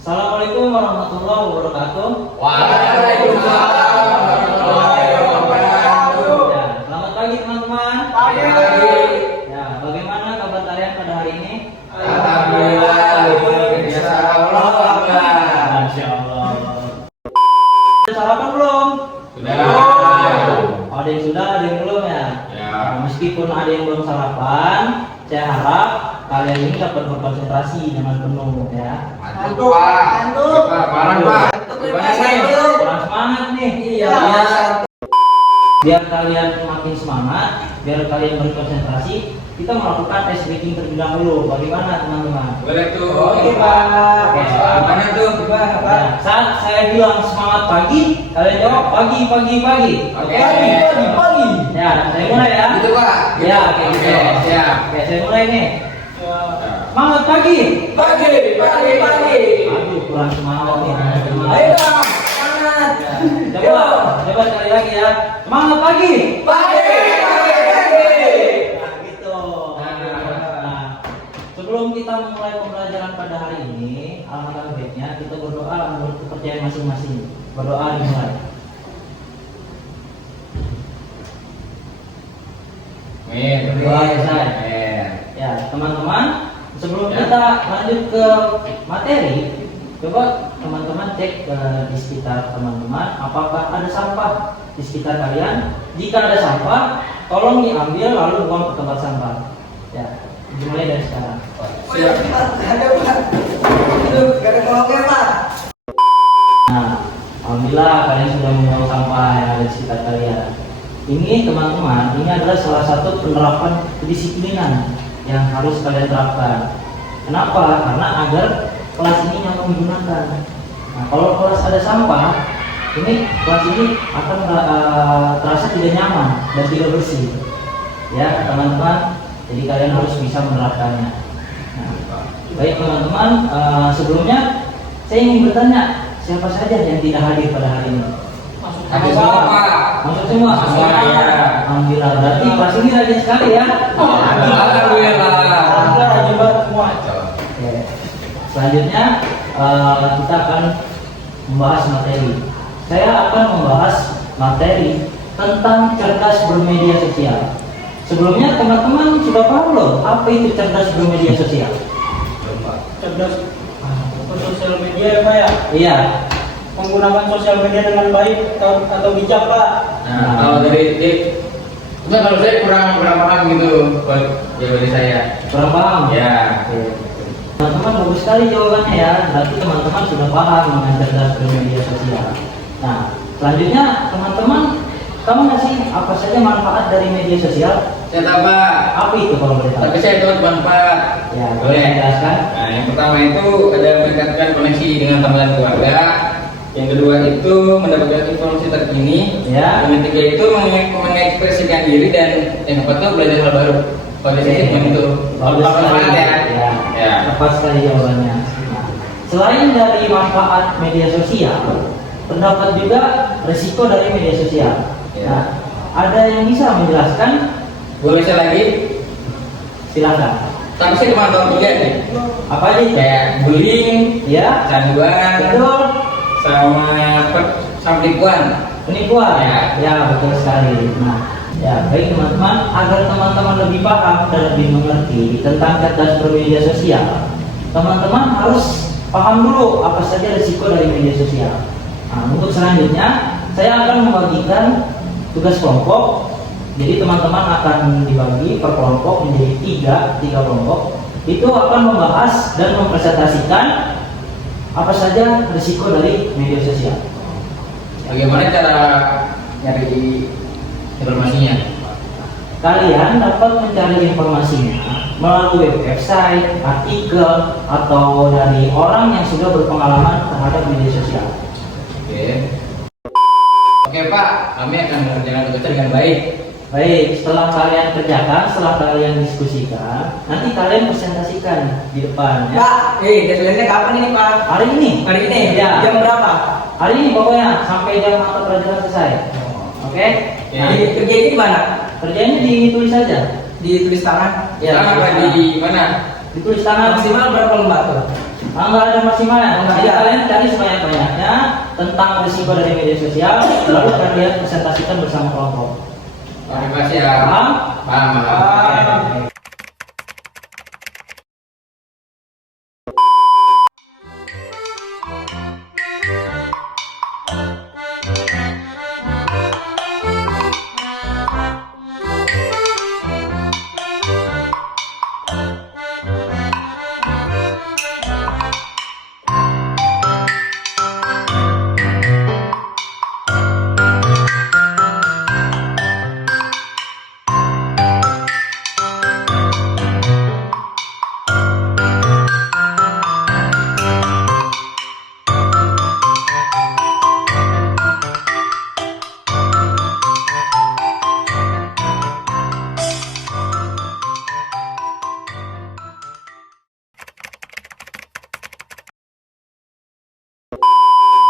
Assalamualaikum warahmatullahi wabarakatuh. Waalaikumsalam warahmatullahi wabarakatuh. Ya, selamat pagi teman-teman. Pagi. Ya, bagaimana kabar kalian pada hari ini? Alhamdulillah, insya Allah. Masya Allah. Sudah sarapan belum? Sudah. Ada yang sudah, ada yang belum ya? Ya. Nah, meskipun ada yang belum sarapan, saya harap kalian ini dapat berkonsentrasi dengan penuh ya. Mantap, Pak. Mantap. Parah, Pak. Gimana nih? Kurang semangat nih. Iya. Biar kalian makin semangat, biar kalian berkonsentrasi, kita melakukan tes speaking terlebih dahulu. Bagaimana teman-teman? Boleh tuh. Oke, Pak. Oke. Gimana tuh? Gimana, Pak? Nah, saat saya bilang semangat pagi, kalian jawab pagi. Oke. Pagi. Ya, saya mulai ya. Gitu, Pak. Ya, oke gitu. Oke, siap. Oke, saya mulai nih. Semangat pagi. Pagi. Aduh, kurang semangat nih. Ayo dong, semangat. Ya, coba sekali lagi ya. Semangat pagi. Pagi. Nah, gitu. Nah, sebelum kita memulai pembelajaran pada hari ini, alangkah baiknya kita berdoa menurut kepercayaan masing-masing. Berdoa dimulai. Amin. Doa selesai. Amin. Ya, teman-teman, sebelum Ya. kita lanjut ke materi, coba teman-teman cek di sekitar teman-teman apakah ada sampah di sekitar kalian. Jika ada sampah, tolong diambil lalu buang ke tempat sampah. Ya, dimulai dari sekarang. Siap. Ada, Pak. Aduh, gak ada kolongnya, Pak. Nah, alhamdulillah kalian sudah membuang sampah yang ada di sekitar kalian. Ini teman-teman, ini adalah salah satu penerapan kedisiplinan yang harus kalian terapkan. Kenapa? Karena agar kelas ini nyaman digunakan. Nah, kalau kelas ada sampah, ini kelas ini akan terasa tidak nyaman dan tidak bersih. Ya, teman-teman, jadi kalian harus bisa menerapkannya. Nah, baik teman-teman, sebelumnya saya ingin bertanya, siapa saja yang tidak hadir pada hari ini? Hadir semua, Pak. Masuk semua. Semua, ya. Alhamdulillah. Berarti kelas ini rajin sekali ya. Alhamdulillah. Alhamdulillah rajin banget semua. Oke. Selanjutnya kita akan membahas materi. Saya akan membahas materi tentang cerdas bermedia sosial. Sebelumnya teman-teman sudah paham belum apa itu cerdas bermedia sosial? Cerdas sosial media ya, Pak ya? Iya. Menggunakan sosial media dengan baik atau bijak, Pak. Nah, kalau dari Dik, enggak, kalau saya kurang paham gitu buat jawaban saya. Kurang paham? Ya. Oke. Teman-teman bagus sekali jawabannya ya. Berarti teman-teman sudah paham mengenai cerdas bermedia sosial. Nah, selanjutnya teman-teman tahu nggak sih apa saja manfaat dari media sosial? Saya tambah. Apa itu kalau boleh tahu? Tapi saya tahu manfaat. Ya, boleh Boleh. dijelaskan? Nah, yang pertama itu ada meningkatkan koneksi dengan teman dan keluarga. Yang kedua itu mendapatkan informasi terkini. Ya. Yang ketiga itu mengekspresikan diri dan yang keempat itu belajar hal baru. Pada sisi itu Bagus sekali. manfaat ya. Ya. Ya. Tepat sekali jawabannya. Nah, selain dari manfaat media sosial, terdapat juga resiko dari media sosial. Ya. Nah, ada yang bisa menjelaskan? Boleh saya lagi? Silakan. Tapi saya kemana kuliah nih? Apa aja itu? Kayak bullying, Ya, canduan, betul. sama penipuan. Penipuan. Ya. Ya, betul sekali. Nah, ya baik teman-teman, agar teman-teman lebih paham dan lebih mengerti tentang cerdas bermedia sosial, teman-teman harus paham dulu apa saja risiko dari media sosial. Nah, untuk selanjutnya saya akan membagikan tugas kelompok. Jadi teman-teman akan dibagi per kelompok menjadi tiga kelompok. Itu akan membahas dan mempresentasikan apa saja risiko dari media sosial. Bagaimana cara nyari informasinya? Kalian dapat mencari informasinya melalui website, artikel, atau dari orang yang sudah berpengalaman terhadap media sosial. Oke. Oke, Pak, kami akan mengerjakan tugasnya dengan baik. Baik, setelah kalian kerjakan, setelah kalian diskusikan, nanti kalian presentasikan di depan ya. Pak, deadline-nya kapan ini, Pak? Hari ini? Hari ini? Ya. Jam berapa? Hari ini pokoknya sampai jam mata pelajaran selesai. Oke? Ya. Nah, Kerjanya di mana? kerjanya ditulis saja. Ditulis tangan. Ya, Sekarang apa tulis di mana? Ditulis tangan. Maksimal berapa lembar tuh? Nggak ada maksimalnya. Nggak Jadi ada. kalian cari sebanyak-banyaknya tentang risiko dari media sosial, lalu kalian presentasikan bersama kelompok. Terima kasih ya. Paham? Paham. Paham.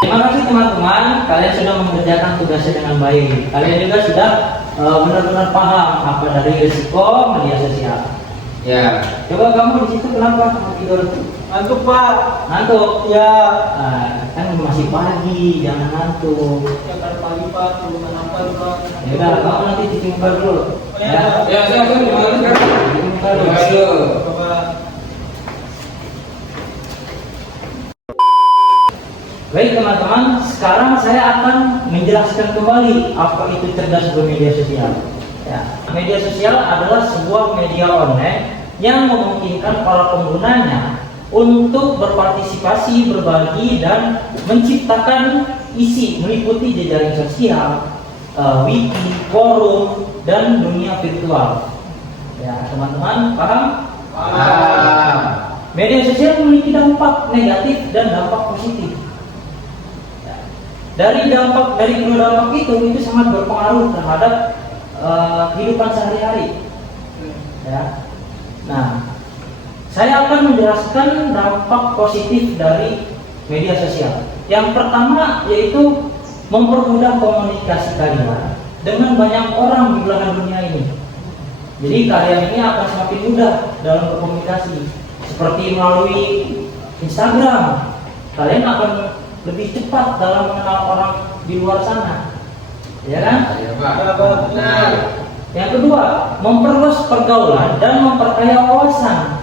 Terima kasih teman-teman, kalian sudah mengerjakan tugasnya dengan baik. Kalian juga sudah benar-benar paham apa dari risiko media sosial. Ya. Coba kamu di situ kenapa kamu tidur? Ngantuk Pak. Ngantuk? Ya. Nah, kan masih pagi, jangan ngantuk. Jangan pagi Pak, tungguan apa Pak? Ya udah, kamu nanti cuci muka dulu. Ya. Ya, saya gimana sekarang? Cuci muka dulu. Halo. Coba. Baik teman-teman, sekarang saya akan menjelaskan kembali apa itu cerdas bermedia sosial. Ya, media sosial adalah sebuah media online yang memungkinkan para penggunanya untuk berpartisipasi, berbagi, dan menciptakan isi meliputi jejaring sosial, wiki, forum, dan dunia virtual. Ya, teman-teman paham? Paham. Media sosial memiliki dampak negatif dan dampak positif. Dari kedua dampak itu sangat berpengaruh terhadap kehidupan sehari-hari. Ya. Nah, saya akan menjelaskan dampak positif dari media sosial. Yang pertama yaitu mempermudah komunikasi kalian dengan banyak orang di belahan dunia ini. Jadi kalian ini akan semakin mudah dalam berkomunikasi. Seperti melalui Instagram, kalian akan lebih cepat dalam mengenal orang di luar sana, ya kan? Ya, Pak. Ya, Pak. Nah, Yang kedua, memperluas pergaulan dan memperkaya wawasan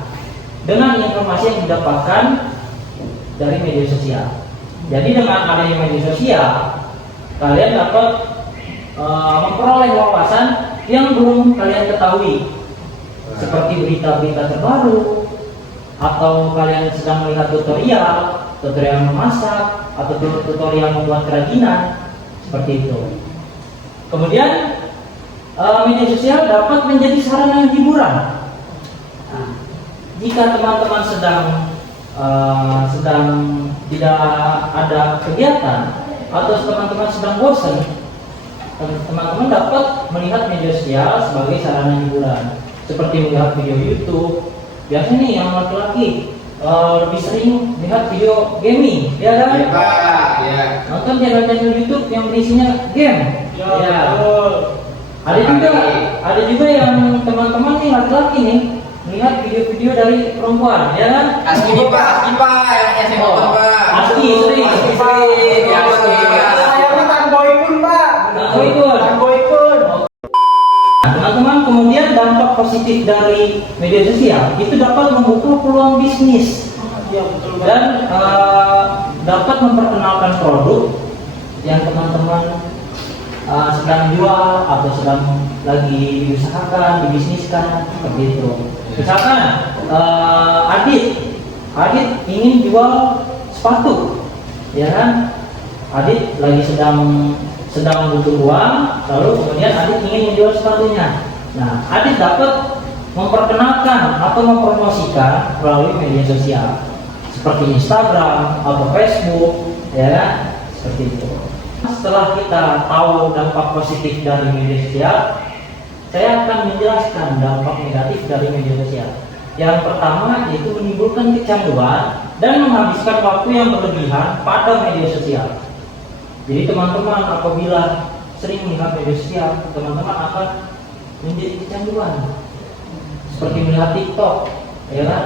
dengan informasi yang didapatkan dari media sosial. Jadi dengan adanya media sosial, kalian dapat memperoleh wawasan yang belum kalian ketahui, seperti berita-berita terbaru, atau kalian sedang melihat tutorial memasak, atau tutorial membuat kerajinan, seperti itu. Kemudian media sosial dapat menjadi sarana hiburan. Nah, jika teman-teman sedang tidak ada kegiatan atau teman-teman sedang bosan, teman-teman dapat melihat media sosial sebagai sarana hiburan, seperti melihat video YouTube. Biasanya nih yang laki-laki lebih sering lihat video gaming, ya kan? ya, Pak. Ya. Nonton channel-channel YouTube yang berisinya game. Ya, betul. Ada juga yang teman-teman nih laki-laki nih melihat video-video dari perempuan, ya kan? Aski nih, Pak. Aski, Pak. Yang saya nonton, Pak. Aski sering. Aski sering. Ya, Aski. Saya mah tanboy pun Pak. Tanboy pun. Tanboy pun. Nah, teman-teman, kemudian dampak positif dari media sosial itu dapat membuka peluang bisnis Iya betul Pak. dan dapat memperkenalkan produk yang teman-teman sedang jual atau sedang lagi diusahakan, dibisniskan, seperti itu. Misalkan Adit ingin jual sepatu, ya kan? Adit lagi sedang butuh uang, lalu kemudian Adit ingin menjual sepatunya. Nah, Adit dapat memperkenalkan atau mempromosikan melalui media sosial seperti Instagram atau Facebook, ya kan? Seperti itu. Setelah kita tahu dampak positif dari media sosial, saya akan menjelaskan dampak negatif dari media sosial. Yang pertama yaitu menimbulkan kecanduan dan menghabiskan waktu yang berlebihan pada media sosial. Jadi teman-teman apabila sering melihat media sosial, teman-teman akan menjadi kecanduan. Seperti melihat TikTok, ya kan?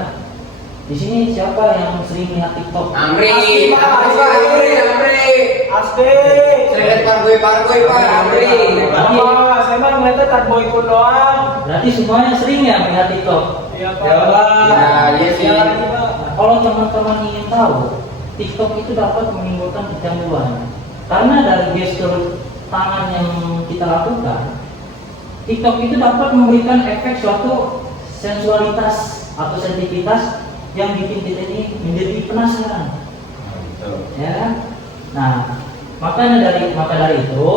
Di sini siapa yang sering lihat TikTok? Amri, Asli, Pak. Amri. Asli. Saya lihat parboy Pak, Amri. Apa? Saya mah ngeliatnya tak boykot doang. Berarti semuanya sering ya melihat TikTok? Iya, Pak. Ya, Pak. Ya, iya sih. Iya, Pak. Kalau teman-teman ingin tahu, TikTok itu dapat menimbulkan kecanduan. Karena dari gestur tangan yang kita lakukan, TikTok itu dapat memberikan efek suatu sensualitas atau sensitivitas yang bikin kita ini menjadi penasaran. Ya kan? Nah, maka dari itu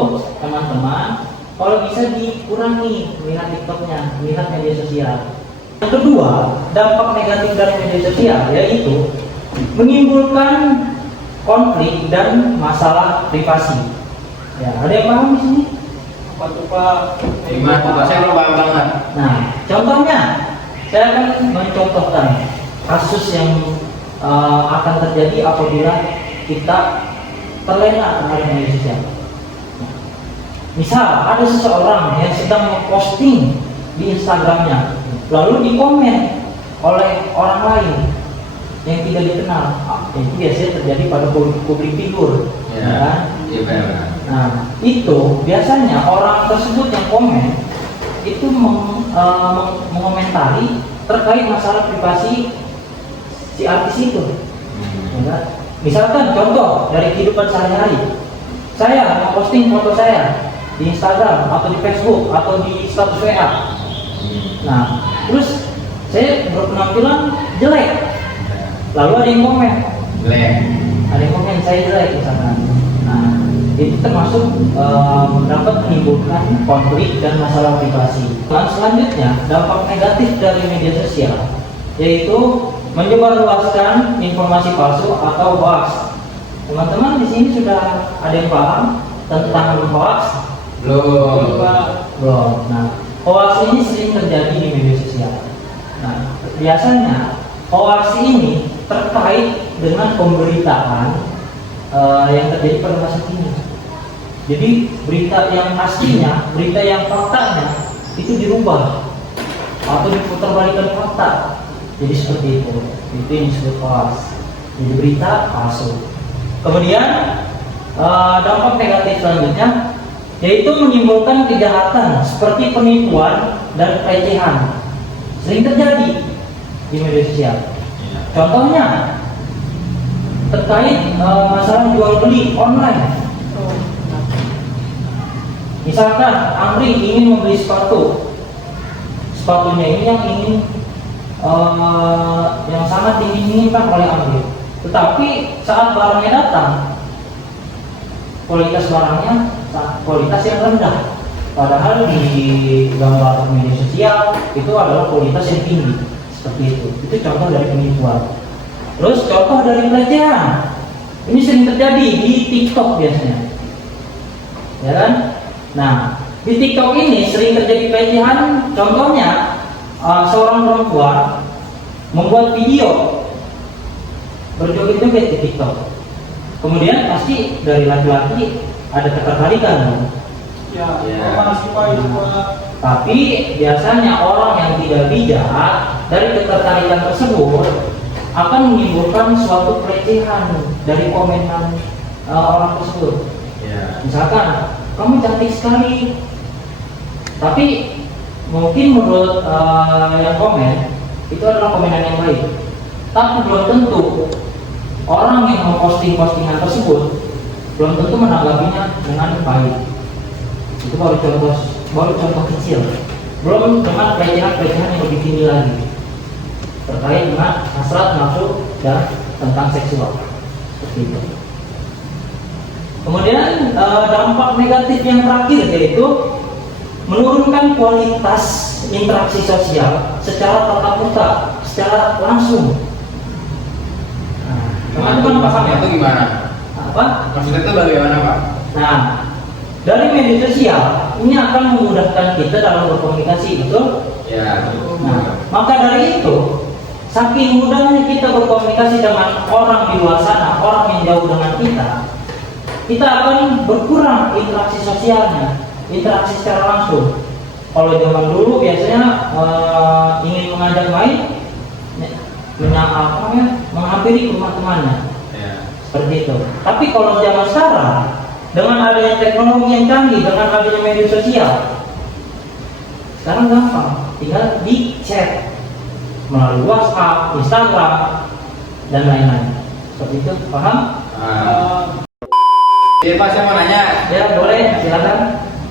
teman-teman, kalau bisa dikurangi melihat TikToknya, melihat media sosial. Yang kedua, dampak negatif dari media sosial yaitu menimbulkan konflik dan masalah privasi. Ya, ada yang paham di sini? Apa tuh, Pak? Gimana tuh Pak? Saya belum paham banget. Nah, contohnya, saya akan mencontohkan kasus yang akan terjadi apabila kita terlena terhadap media sosial. Misal ada seseorang yang sedang memposting di Instagramnya, lalu dikomen oleh orang lain yang tidak dikenal. Itu biasanya terjadi pada publik figur, Ya, kan? iya benar. Nah, itu biasanya orang tersebut yang komen itu mengomentari terkait masalah privasi si artis itu. Ya, misalkan contoh dari kehidupan sehari-hari, saya memposting foto saya di Instagram atau di Facebook atau di status WA. Nah, terus saya berpenampilan jelek, lalu ada yang komen, saya jelek misalkan. Nah, itu termasuk dapat menimbulkan konflik dan masalah privasi. Dan selanjutnya, dampak negatif dari media sosial yaitu menyebarluaskan informasi palsu atau hoax. Teman-teman di sini sudah ada yang paham tentang hoax? Belum. Belum. Nah, hoax ini sering terjadi di media sosial. Nah, biasanya hoax ini terkait dengan pemberitaan yang terjadi pada masa kini. Jadi berita yang aslinya, berita yang faktanya itu dirubah atau diputarbalikkan fakta. Jadi seperti itu yang disebut hoax. Jadi berita palsu. Kemudian dampak negatif selanjutnya yaitu menimbulkan kejahatan seperti penipuan dan pelecehan. Sering terjadi di media sosial. Contohnya terkait masalah jual beli online. Misalkan Amri ingin membeli sepatunya ini yang sangat diinginkan oleh Amri. Tetapi saat barangnya datang, kualitas barangnya kualitas yang rendah. Padahal di gambar media sosial itu adalah kualitas yang tinggi. Seperti itu. Itu contoh dari penipuan. Terus contoh dari pelecehan. Ini sering terjadi di TikTok biasanya. Ya kan? Nah, di TikTok ini sering terjadi pelecehan. Contohnya seorang perempuan membuat video berjoget-joget di TikTok. Kemudian pasti dari laki-laki ada ketertarikan. Ya, Ya. makasih Pak itu Pak. Tapi biasanya orang yang tidak bijak dari ketertarikan tersebut akan menimbulkan suatu pelecehan dari komenan orang tersebut. Ya. Misalkan, kamu cantik sekali, tapi mungkin menurut yang komen itu adalah komenan yang baik. Tapi belum tentu orang yang memposting postingan tersebut belum tentu menanggapinya dengan baik. Itu baru contoh kecil. Belum dengan pelecehan yang lebih tinggi lagi terkait dengan hasrat, nafsu, dan tentang seksual. Seperti itu. Kemudian dampak negatif yang terakhir yaitu menurunkan kualitas interaksi sosial secara tatap muka, secara langsung. Teman-teman paham Maksudnya itu gimana? apa? Maksudnya itu bagaimana Pak? Nah, dari media sosial ini akan memudahkan kita dalam berkomunikasi, betul? Ya. Nah, maka dari itu, saking mudahnya kita berkomunikasi dengan orang di luar sana, orang yang jauh dengan kita akan berkurang interaksi sosialnya, interaksi secara langsung. Kalau zaman dulu biasanya ingin mengajak main, menghampiri rumah temannya. Ya. Seperti itu. Tapi kalau zaman sekarang, dengan adanya teknologi yang canggih, dengan adanya media sosial, sekarang gampang, tinggal di chat melalui WhatsApp, Instagram, dan lain-lain. Seperti itu, paham? Iya Pak, saya mau nanya, Ya boleh, silakan.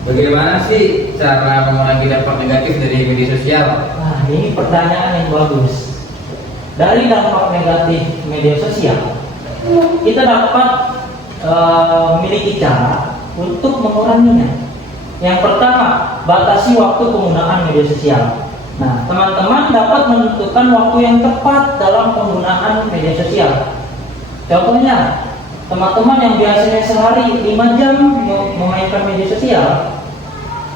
bagaimana sih cara mengurangi dampak negatif dari media sosial? Nah, ini pertanyaan yang bagus. Dari dampak negatif media sosial, kita dapat memiliki cara untuk menguranginya. Yang pertama, batasi waktu penggunaan media sosial. Nah, teman-teman dapat menentukan waktu yang tepat dalam penggunaan media sosial. Contohnya, teman-teman yang biasanya sehari 5 jam memainkan media sosial,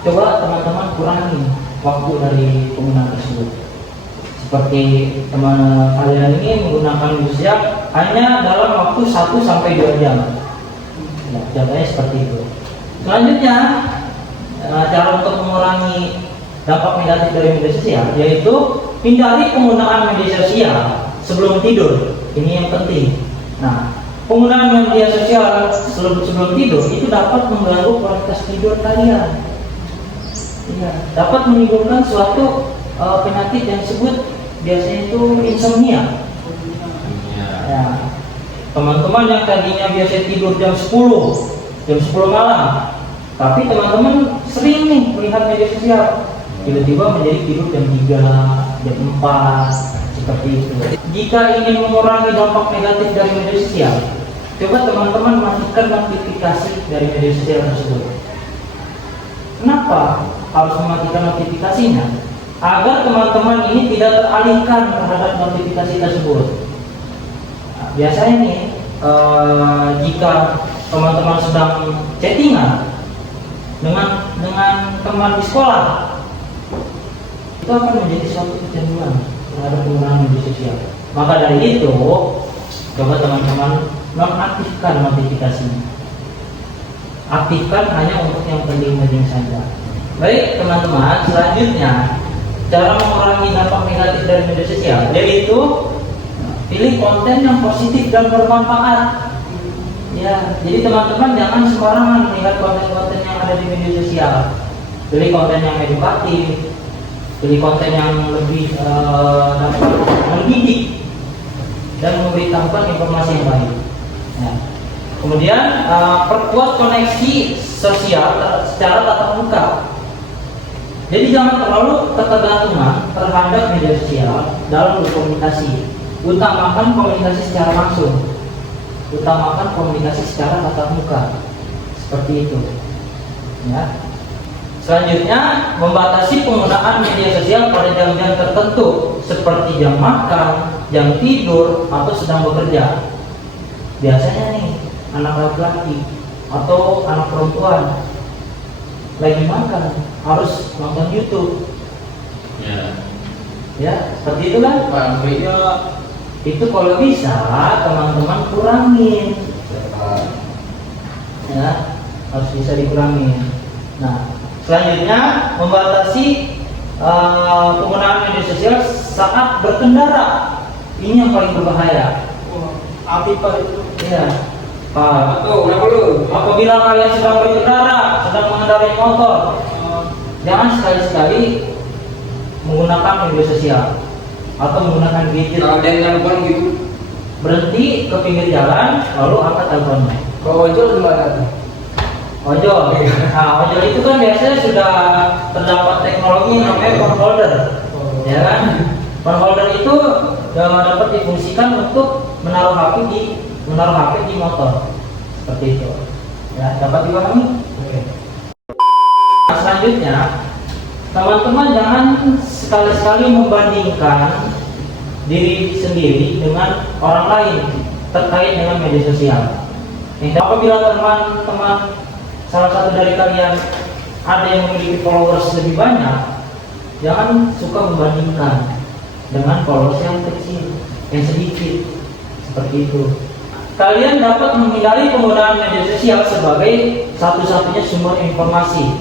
coba teman-teman kurangi waktu dari penggunaan tersebut. Seperti teman kalian ini menggunakan media sosial hanya dalam waktu 1-2 jam. Ya, contohnya seperti itu. Selanjutnya, cara untuk mengurangi dampak negatif dari media sosial yaitu hindari penggunaan media sosial sebelum tidur. Ini yang penting. Nah, penggunaan media sosial sebelum tidur itu dapat mengganggu kualitas tidur kalian. Ya, dapat menimbulkan suatu penyakit yang disebut biasanya itu insomnia. Ya, teman-teman yang tadinya biasa tidur jam 10 malam, tapi teman-teman sering nih melihat media sosial, tiba-tiba menjadi tidur jam 3, jam 4, seperti itu. Jika ingin mengurangi dampak negatif dari media sosial, coba teman-teman matikan notifikasi dari media sosial tersebut. Kenapa harus mematikan notifikasinya? Agar teman-teman ini tidak teralihkan terhadap notifikasi tersebut. Nah, biasanya nih, jika teman-teman sedang chattingan dengan teman di sekolah, itu akan menjadi suatu kecanduan terhadap penggunaan media sosial. Maka dari itu, coba teman-teman nonaktifkan notifikasinya. Aktifkan hanya untuk yang penting-penting saja. Baik teman-teman, selanjutnya cara mengurangi dampak negatif dari media sosial yaitu pilih konten yang positif dan bermanfaat. Ya, jadi teman-teman jangan sembarangan melihat konten-konten yang ada di media sosial. Pilih konten yang edukatif, pilih konten yang lebih dapat mendidik dan memberitahukan informasi yang baik. Ya. Kemudian perkuat koneksi sosial secara tatap muka. Jadi jangan terlalu ketergantungan terhadap media sosial dalam berkomunikasi. Utamakan komunikasi secara langsung. Utamakan komunikasi secara tatap muka. Seperti itu. Ya. Selanjutnya, membatasi penggunaan media sosial pada jam-jam tertentu seperti jam makan, jam tidur, atau sedang bekerja. Biasanya nih, anak laki-laki atau anak perempuan lagi makan harus nonton YouTube. Ya, seperti itu kan? Ya. Itu kalau bisa teman-teman kurangin. Ya, harus bisa dikurangin. Nah, selanjutnya membatasi penggunaan media sosial saat berkendara. Ini yang paling berbahaya. Apa itu? Ya. Apabila kalian sedang berkendara, sedang mengendarai motor, jangan sekali-sekali menggunakan media sosial atau menggunakan gadget. Kalau ada telepon gitu, Berhenti ke pinggir jalan, lalu angkat teleponnya. Kalau ojol gimana? Ojol. Nah, ojol itu kan biasanya sudah terdapat teknologi yang namanya phone holder, ya kan? Phone holder itu dapat difungsikan untuk menaruh HP di motor, seperti itu. Ya, dapat dipahami? Oke. Nah, selanjutnya, teman-teman jangan sekali-sekali membandingkan diri sendiri dengan orang lain terkait dengan media sosial. Apabila teman-teman salah satu dari kalian ada yang memiliki followers lebih banyak, jangan suka membandingkan dengan followers yang kecil, yang sedikit, seperti itu. Kalian dapat menghindari penggunaan media sosial sebagai satu-satunya sumber informasi.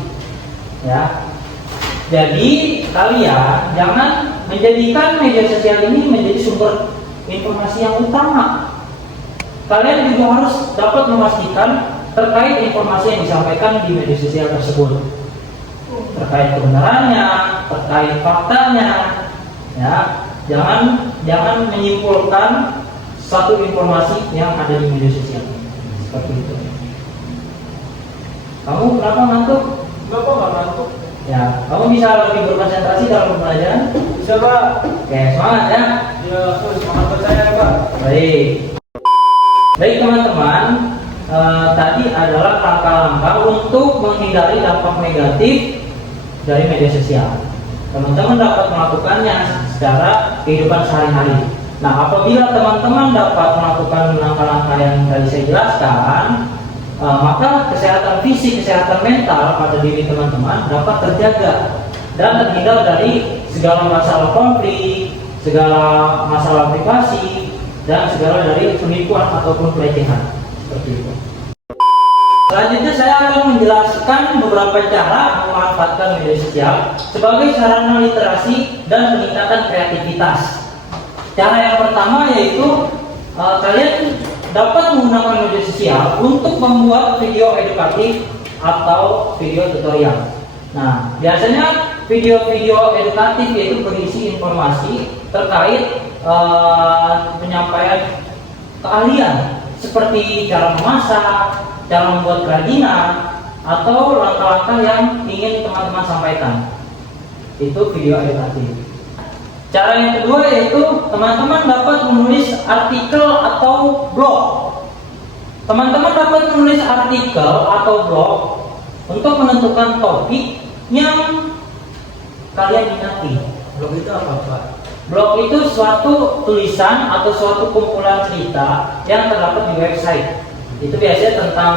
Ya. Jadi kalian jangan menjadikan media sosial ini menjadi sumber informasi yang utama. Kalian juga harus dapat memastikan terkait informasi yang disampaikan di media sosial tersebut, terkait kebenarannya, terkait faktanya. Ya, jangan menyimpulkan satu informasi yang ada di media sosial seperti itu. Kamu kenapa ngantuk? Kenapa nggak ngantuk? Ya, kamu bisa lebih berkonsentrasi dalam pembelajaran? Bisa Pak. Oke, semangat ya. Ya, semangat percaya Pak. Baik. Baik teman-teman, tadi adalah langkah-langkah untuk menghindari dampak negatif dari media sosial. Teman-teman dapat melakukannya secara kehidupan sehari-hari. Nah, apabila teman-teman dapat melakukan langkah-langkah yang tadi saya jelaskan, maka kesehatan fisik, kesehatan mental pada diri teman-teman dapat terjaga dan terhindar dari segala masalah konflik, segala masalah privasi, dan segala dari penipuan ataupun pelecehan seperti itu. Selanjutnya saya akan menjelaskan beberapa cara memanfaatkan media sosial sebagai sarana literasi dan peningkatan kreativitas. Cara yang pertama yaitu kalian dapat menggunakan media sosial untuk membuat video edukatif atau video tutorial. Nah, biasanya video-video edukatif yaitu berisi informasi terkait penyampaian keahlian seperti cara memasak, cara membuat kerajinan, atau langkah-langkah yang ingin teman-teman sampaikan. Itu video edukatif. Cara yang kedua yaitu teman-teman dapat menulis artikel atau blog. Teman-teman dapat menulis artikel atau blog untuk menentukan topik yang kalian minati. Blog itu apa Pak? Blog itu suatu tulisan atau suatu kumpulan cerita yang terdapat di website. Itu biasanya tentang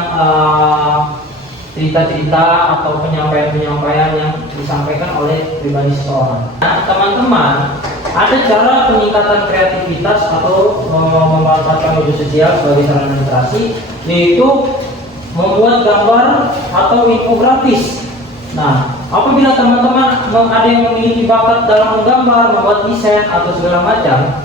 cerita-cerita atau penyampaian-penyampaian yang disampaikan oleh pribadi seseorang. Nah, teman-teman, ada cara peningkatan kreativitas atau memanfaatkan media sosial sebagai sarana literasi, yaitu membuat gambar atau infografis. Nah, apabila teman-teman ada yang memiliki bakat dalam menggambar, membuat desain atau segala macam,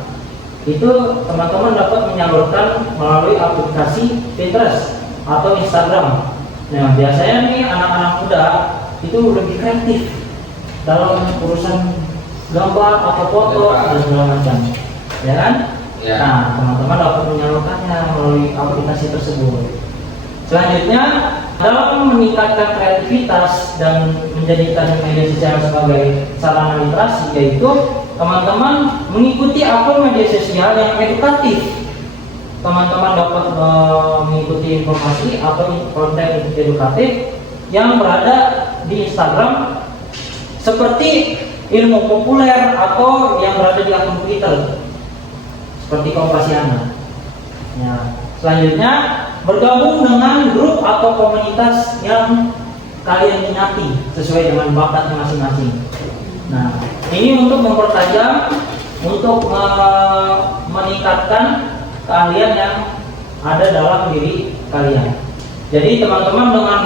itu teman-teman dapat menyalurkan melalui aplikasi Pinterest atau Instagram. Nah, biasanya nih anak-anak muda itu lebih kreatif dalam urusan gambar atau foto dan segala macam, ya kan? Ya. Nah, teman-teman dapat menyalurkannya melalui aplikasi tersebut. Selanjutnya, dalam meningkatkan kreativitas dan menjadikan media sosial sebagai sarana literasi, yaitu teman-teman mengikuti akun media sosial yang edukatif. Teman-teman dapat mengikuti informasi atau konten edukatif yang berada di Instagram seperti ilmu populer atau yang berada di akun Twitter seperti Kompasiana. Ya. Selanjutnya, bergabung dengan grup atau komunitas yang kalian minati sesuai dengan bakatnya masing-masing. Nah, ini untuk mempertajam, untuk meningkatkan keahlian yang ada dalam diri kalian. Jadi teman-teman dengan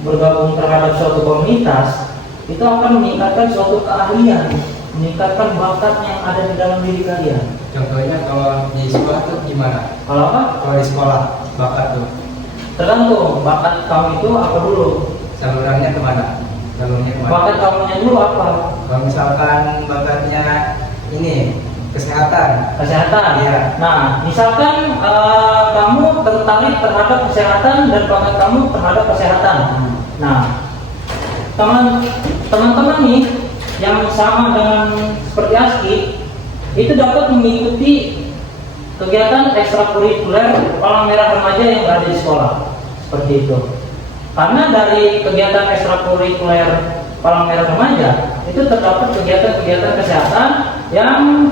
bergabung terhadap suatu komunitas itu akan meningkatkan suatu keahlian, meningkatkan bakat yang ada di dalam diri kalian. Contohnya kalau di sekolah tuh gimana? Kalau apa? Kalau di sekolah bakat tuh Tergantung bakat kamu itu apa dulu. salurannya kemana? Bakat kamunya dulu apa? Kalau misalkan bakatnya ini kesehatan. Iya. Nah, misalkan kamu tertarik terhadap kesehatan dan bakat kamu terhadap kesehatan. Nah, teman-teman nih yang sama dengan seperti Aski itu dapat mengikuti kegiatan ekstrakurikuler Palang Merah Remaja yang berada di sekolah seperti itu. Karena dari kegiatan ekstrakurikuler Palang Merah Remaja itu terdapat kegiatan-kegiatan kesehatan yang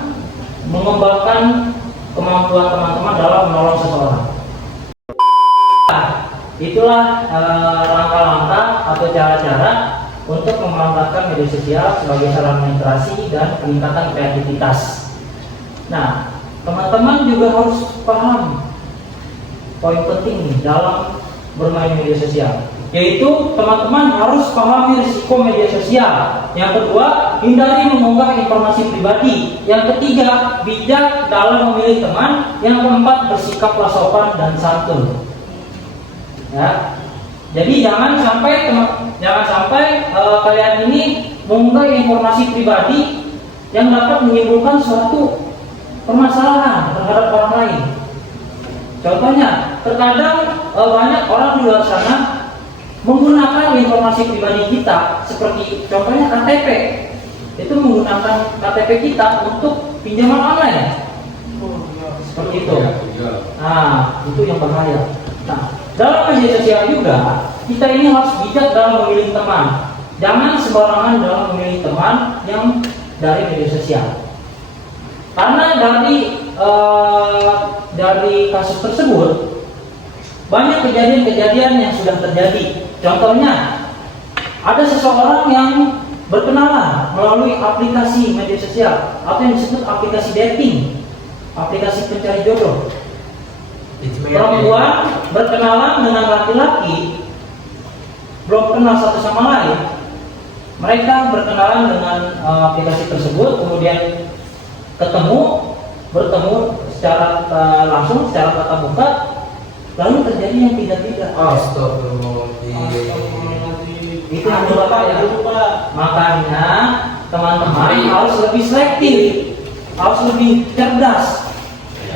mengembangkan kemampuan teman-teman dalam menolong seseorang. Itulah langkah-langkah atau cara-cara untuk memanfaatkan media sosial sebagai sarana literasi dan peningkatan kreativitas. Nah, teman-teman juga harus paham poin penting nih dalam bermain media sosial, yaitu teman-teman harus pahami risiko media sosial. Yang kedua, hindari mengunggah informasi pribadi. Yang ketiga, bijak dalam memilih teman. Yang keempat, bersikaplah sopan dan santun. Ya. Jadi jangan sampai kalian ini mengunggah informasi pribadi yang dapat menimbulkan suatu permasalahan terhadap orang lain. Contohnya, terkadang banyak orang di luar sana menggunakan informasi pribadi kita, seperti contohnya KTP. Itu menggunakan KTP kita untuk pinjaman online. Seperti itu. Nah, itu yang bahaya. Nah, dalam media sosial juga, kita ini harus bijak dalam memilih teman. Jangan sembarangan dalam memilih teman yang dari media sosial. Karena dari kasus tersebut banyak kejadian-kejadian yang sudah terjadi. Contohnya, ada seseorang yang berkenalan melalui aplikasi media sosial atau yang disebut aplikasi dating, aplikasi pencari jodoh. Perempuan berkenalan dengan laki-laki, belum kenal satu sama lain. Mereka berkenalan dengan aplikasi tersebut, kemudian bertemu secara langsung, secara tatap muka, lalu terjadi yang tidak. Itu yang berbahaya. Makanya teman-teman harus lebih selektif, harus lebih cerdas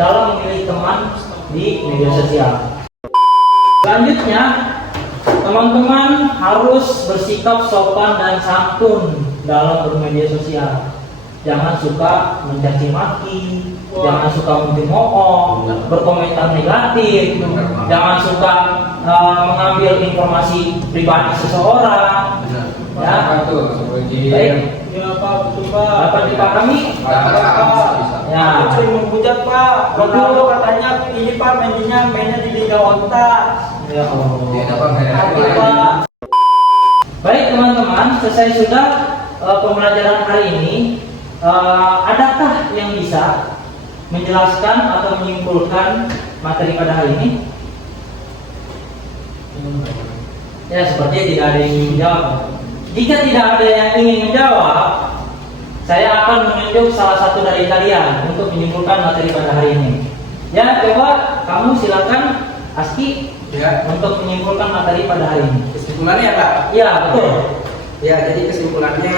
dalam memilih teman di media sosial. Selanjutnya, teman-teman harus bersikap sopan dan santun dalam bermedia sosial. Jangan suka mencaci maki, jangan suka mencemooh, berkomentar negatif, jangan suka mengambil informasi pribadi seseorang. Ya, baik. Dapat dipahami? Ya. Aku sering menghujat Pak. Ronaldo katanya ini Pak mainnya di Liga Onta. Ya Tapi Pak. Allah. Baik teman-teman, selesai sudah pembelajaran hari ini. Adakah yang bisa menjelaskan atau menyimpulkan materi pada hari ini? Ya, sepertinya tidak ada yang ingin menjawab. Jika tidak ada yang ingin menjawab, saya akan menunjuk salah satu dari kalian untuk menyimpulkan materi pada hari ini. Ya, coba kamu silakan, Aski, Ya, untuk menyimpulkan materi pada hari ini. kesimpulannya Pak. Ya, betul. Ya, jadi kesimpulannya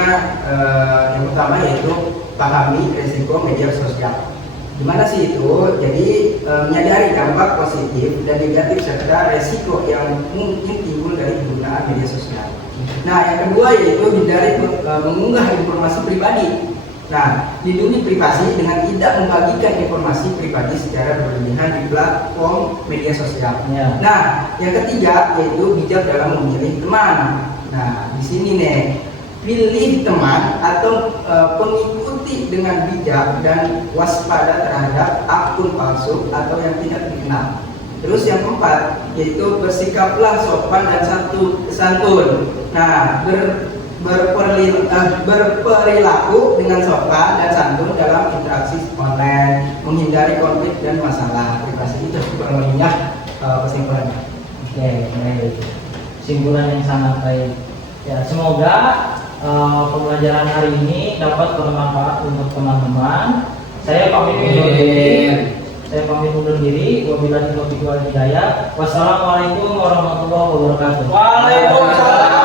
yang pertama yaitu pahami resiko media sosial. Gimana sih itu? Jadi menyadari dampak positif dan negatif serta resiko yang mungkin timbul dari penggunaan media sosial. Nah, yang kedua yaitu hindari mengunggah informasi pribadi. Nah, lindungi privasi dengan tidak membagikan informasi pribadi secara berlebihan di platform media sosial. Ya. Nah, yang ketiga yaitu bijak dalam memilih teman. Nah, di sini nih, pilih teman atau pengikuti dengan bijak dan waspada terhadap akun palsu atau yang tidak dikenal. Terus yang keempat yaitu bersikaplah sopan dan santun. Nah, berperilaku dengan sopan dan santun dalam interaksi online, menghindari konflik dan masalah privasi. Itu kurang lebihnya kesimpulannya. Oke, baik. Kesimpulan yang sangat baik. Ya, semoga pembelajaran hari ini dapat bermanfaat untuk teman-teman. Saya pamit undur diri. Wabillahi taufiq wal hidayah. Wassalamualaikum warahmatullahi wabarakatuh. Waalaikumsalam.